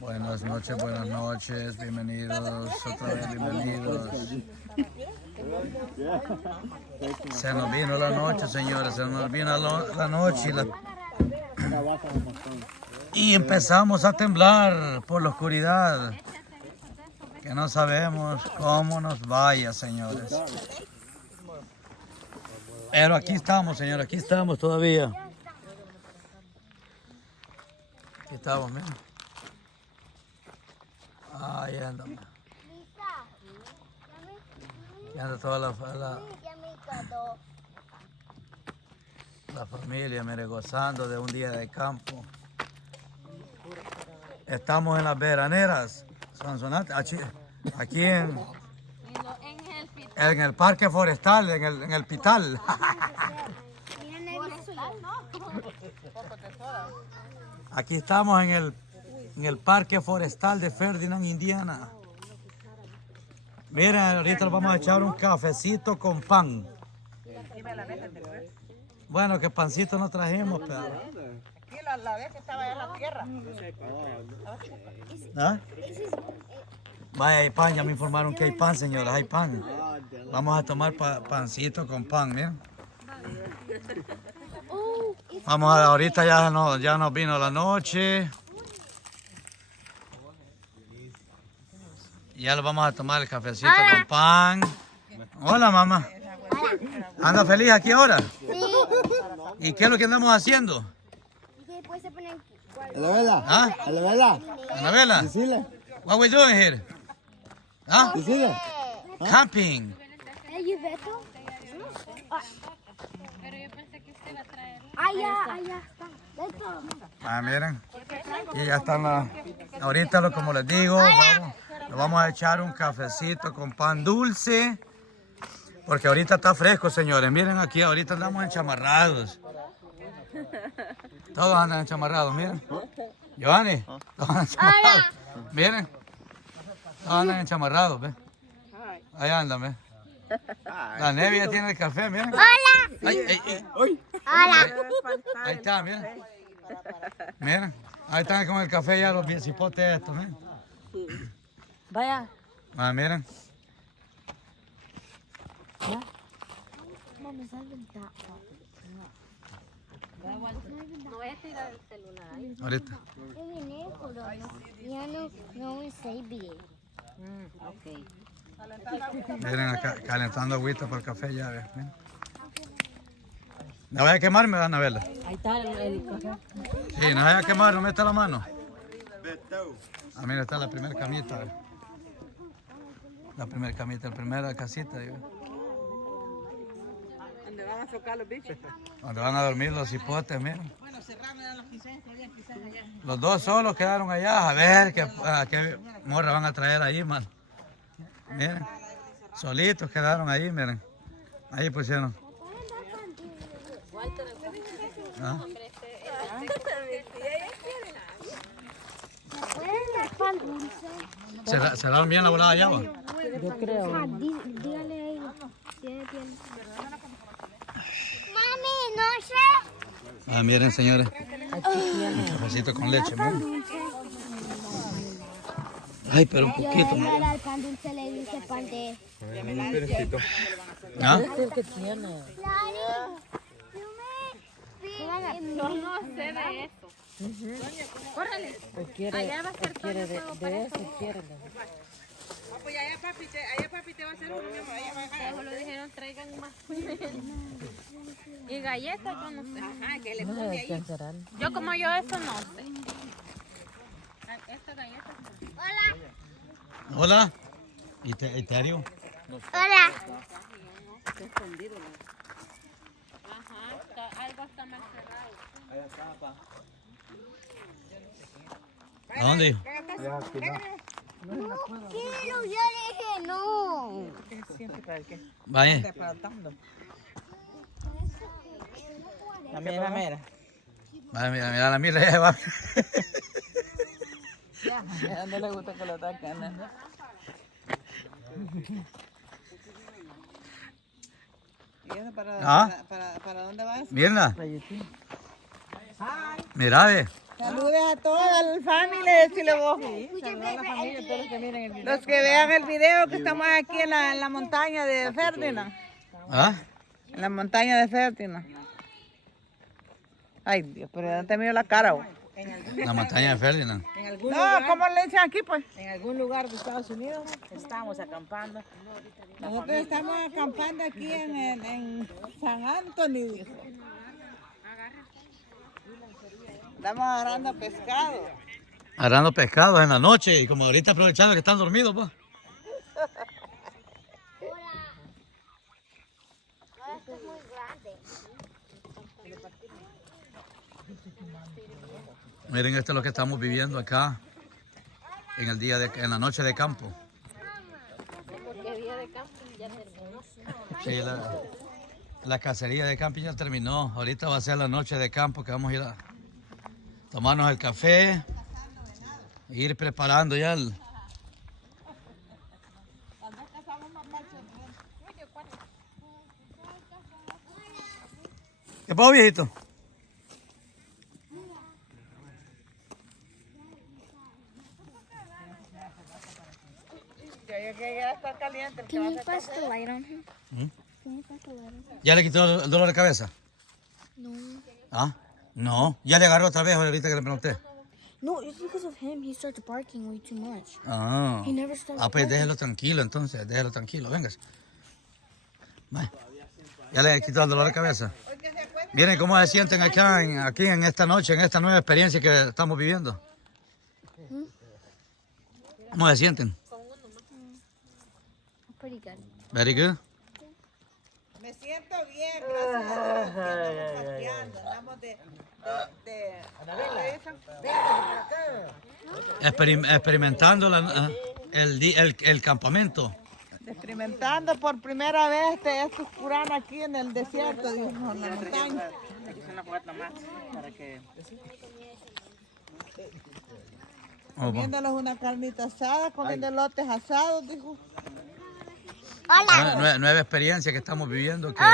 Buenas noches, bienvenidos, otra vez bienvenidos. Se nos vino la noche, señores, se nos vino la noche y empezamos a temblar por la oscuridad, que no sabemos cómo nos vaya, señores. Pero aquí estamos, señores, aquí estamos todavía. Aquí estamos, miren. Ahí andamos. Aquí anda toda la familia, mire, gozando de un día de campo. Estamos en las veraneras, Sonsonate, aquí en el parque forestal, en el Pital. Aquí estamos en el parque forestal de Ferdinand, Indiana. Miren, ahorita nos vamos a echar un cafecito con pan. Bueno, que pancito no trajimos, pero... Aquí la vez que estaba allá en la tierra. ¿Ah? Vaya, hay pan, ya me informaron que hay pan, señoras, hay pan. Vamos a tomar pancito con pan, miren. Vamos ahorita ya nos vino la noche. Ya lo vamos a tomar el cafecito con pan. Hola, mamá. ¿Anda feliz aquí ahora? Sí. ¿Y qué es lo que andamos haciendo? Después se ponen... ¿A la vela? ¿Ah? ¿A la vela? Anabela, Decile. what we doing here? ¿Ah? Decile. Camping. ¿Y Beto? Allá está. Beto. Ah, miren. Y ya están ahorita, como les digo, nos vamos a echar un cafecito con pan dulce. Porque ahorita está fresco, señores. Miren aquí, ahorita andamos enchamarrados. Todos andan enchamarrados, miren. Giovanni, todos andan enchamarrados. Miren. Todos andan enchamarrados, ¿ves? Ahí andan, ¿ves? La Nevi ya tiene el café, miren. ¡Hola! Ay. ¡Hola! Ahí está, miren. Miren. Ahí están con el café ya los cipotes estos, miren. Vaya. Ah, miren. Mami, salve el tapo. No voy a tirar el celular ahí. Ahorita. Yo vine, pero ya no me sé bien. Ok. Miren acá, calentando agüita para el café ya, ¿ves? Miren. ¿No vaya a quemar, me van a verla? Ahí está el café. Sí, no vaya a quemar, no meta la mano. Ah, mira, está la primera camita. ¿ves? La primera camita, la primera casita. ¿ves? Donde van a chocar los bichos. Donde van a dormir los hipotes, miren. Bueno, cerrando a las 15, quizás allá. Los dos solos quedaron allá. A ver qué morra van a traer ahí, man. Miren, solitos quedaron ahí, miren. Ahí pusieron. ¿Ah? ¿Pueden pan dulce? ¿Cerraron bien la volada allá, va? Yo creo. Dígale a ella. Tiene. Mami, no sé. Ah, miren, señores. Un cafecito con leche, miren. Ay, pero un poquito. Yo al pan dulce le dice pan de... ¿Ah? Es el que tiene. No sé de eso. Córrele. Allá va a ser todo el fuego para De eso quiere. Pues allá papi te va a hacer uno, mi amor. Allá va a dejar. Solo dijeron traigan más. Y galletas yo no sé. Ajá, que le No pone le ahí. alcanzarán. Yo como yo eso no sé. Esta galleta no. Hola. ¿Y Terio? Hola. Ajá, algo está mal cerrado. ¿A dónde, hijo? No quiero, ya dije no. Siempre para el que Vaya. está faltando. La mera. Vaya, mira, la mira, ya va. No le gusta que lo atacan, ¿no? ¿Y eso para dónde vas? Mírala. Mira, ve. Saludes a toda la familia de Chilebojo. Los que vean el video que estamos aquí en la montaña de Ferdinand. ¿Ah? En la montaña de Ferdinand. Ay, Dios, pero ya te miro la cara, güey. La montaña de Ferdinand. No, ¿cómo le dicen aquí, pues? En algún lugar de Estados Unidos estamos acampando. Nosotros estamos acampando aquí en San Antonio, dijo. Estamos agarrando pescado. Agarrando pescados en la noche y como ahorita aprovechando que están dormidos, pues. Esto es muy grande. Miren, esto es lo que estamos viviendo acá en la noche de campo. Porque día de camping ya terminó. Sí, la cacería de camping ya terminó. Ahorita va a ser la noche de campo que vamos a ir a tomarnos el café, e ir preparando ya el... ¿Qué pasó, viejito? Ya está caliente. Can you press the light on him? ¿Mm? Can you press the light on him? ¿Ya le quitó el dolor de cabeza? No. ¿Ah? No. Ya le agarró otra vez ahorita que le pregunté. No, it's because of him. He starts barking way too much. Ah. He never stops Ah, pues barking. déjelo tranquilo entonces, déjelo tranquilo, vengas. Vaya. ¿Ya le quitó el dolor de cabeza? Miren cómo se sienten acá, aquí en esta noche, en esta nueva experiencia que estamos viviendo. ¿Cómo se sienten? Pretty good. Very good. Me siento bien, gracias a Dios. Andamos paseando, andamos de Experimentando el campamento. experimentando por primera vez estos curanos aquí en el desierto, dijo, en la montaña. Hice una fogata más para que... Oh, va. Comiéndolos una carnita asada, comiendo elotes asados, dijo. Nueva experiencia que estamos viviendo. Que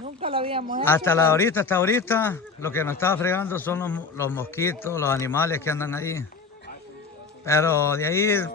Nunca lo habíamos hecho. hasta ahorita, lo que nos estaba fregando son los mosquitos, los animales que andan ahí. Pero de ahí,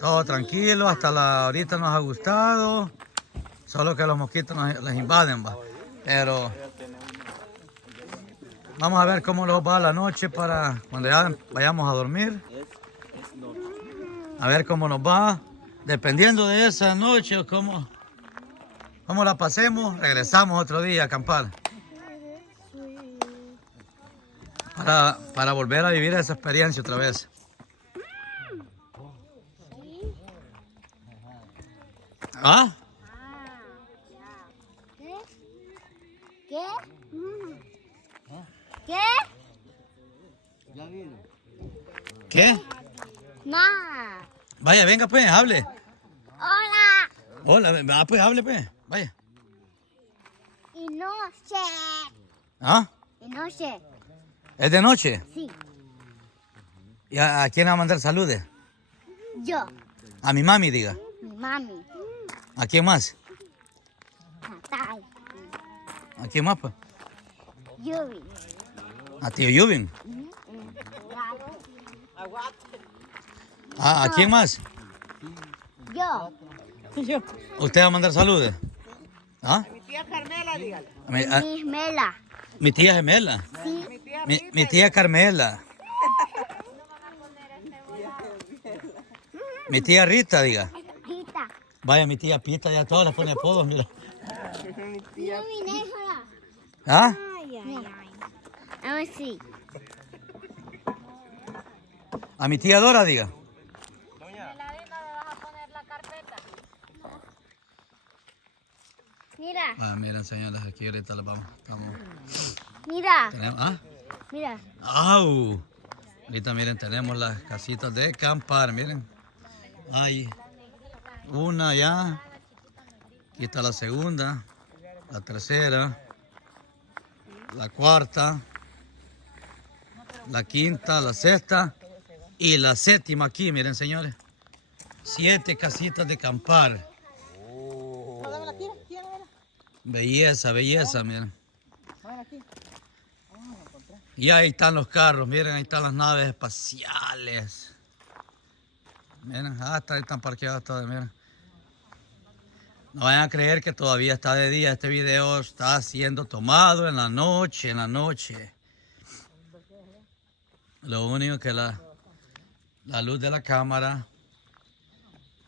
todo tranquilo, ahorita nos ha gustado. Solo que los mosquitos les invaden, va. Pero vamos a ver cómo nos va la noche para cuando ya vayamos a dormir. A ver cómo nos va. Dependiendo de esa noche o cómo la pasemos, regresamos otro día a acampar. Para volver a vivir esa experiencia otra vez. ¿Ah? ¿Qué? ¿Qué? ¿Qué? ¿Qué? Ma. Vaya, venga pues, hable. Hola. Hola, pues hable pues, vaya. Y no sé. ¿Ah? Y no sé. ¿Es de noche? Sí. ¿Y a quién va a mandar saludes? Yo. A mi mami, diga. Mi mami. ¿A quién más? Natal. ¿A quién más pues? Yuri. A tío Yubin. ¿A quién más? Yo. ¿Usted va a mandar saludes? ¿Ah? Mi tía Carmela, dígale. Mi Mela. Mi tía Gemela. Sí. Mi tía Carmela. Mi tía Rita, diga. Rita. Vaya, mi tía Pita, ya todas las pone apodos, mira. Mira mi negra. ¿Ah? A ver si. A mi tía Dora, diga. Mira. Miren, señoras, aquí ahorita les vamos. Mira. ¿Ah? Mira. ¡Au! Ahorita miren, tenemos las casitas de acampar, miren. Hay una ya. Aquí está la segunda, la tercera, la cuarta, la quinta, la sexta y la séptima aquí, miren, señores. 7 casitas de acampar. Belleza, belleza, miren. Y ahí están los carros, miren, ahí están las naves espaciales. Miren, están parqueadas todas, miren. No vayan a creer que todavía está de día. Este video está siendo tomado en la noche, Lo único que la luz de la cámara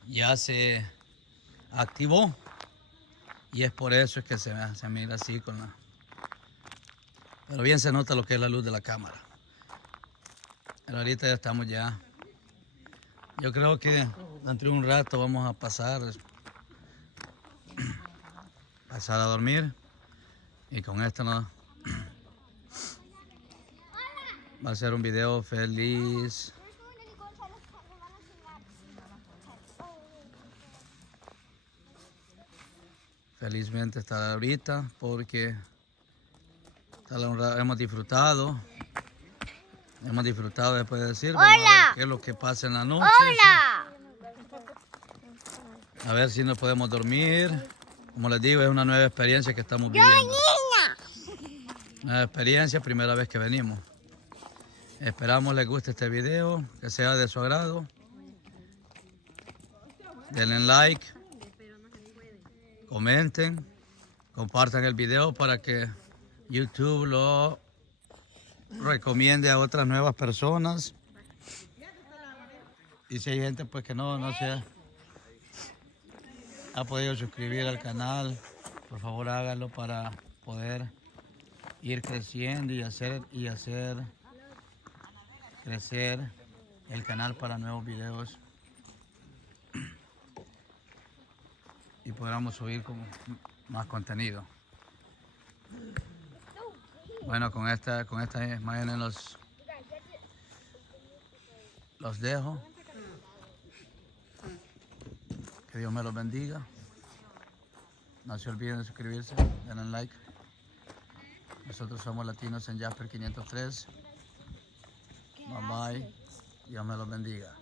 ya se activó. Y es por eso es que se mira así con la... Pero bien se nota lo que es la luz de la cámara. Pero ahorita ya estamos ya. Yo creo que dentro de un rato vamos a pasar a dormir. Y con esto no va a ser un video feliz. Felizmente estar ahorita porque hemos disfrutado. Hemos disfrutado después de decir. Vamos a ver qué es lo que pasa en la noche. ¡Hola! A ver si nos podemos dormir. Como les digo, es una nueva experiencia que estamos viviendo. Nueva experiencia, primera vez que venimos. Esperamos les guste este video, que sea de su agrado. Denle like, comenten, compartan el video para que YouTube lo recomiende a otras nuevas personas. Y si hay gente pues que no se ha podido suscribir al canal, por favor háganlo para poder ir creciendo y hacer crecer el canal para nuevos videos y podamos subir con más contenido. Bueno, con esta imagen los dejo. Que Dios me los bendiga. No se olviden de suscribirse, denle like. Nosotros somos Latinos en Jasper 503. Bye bye. Dios me los bendiga.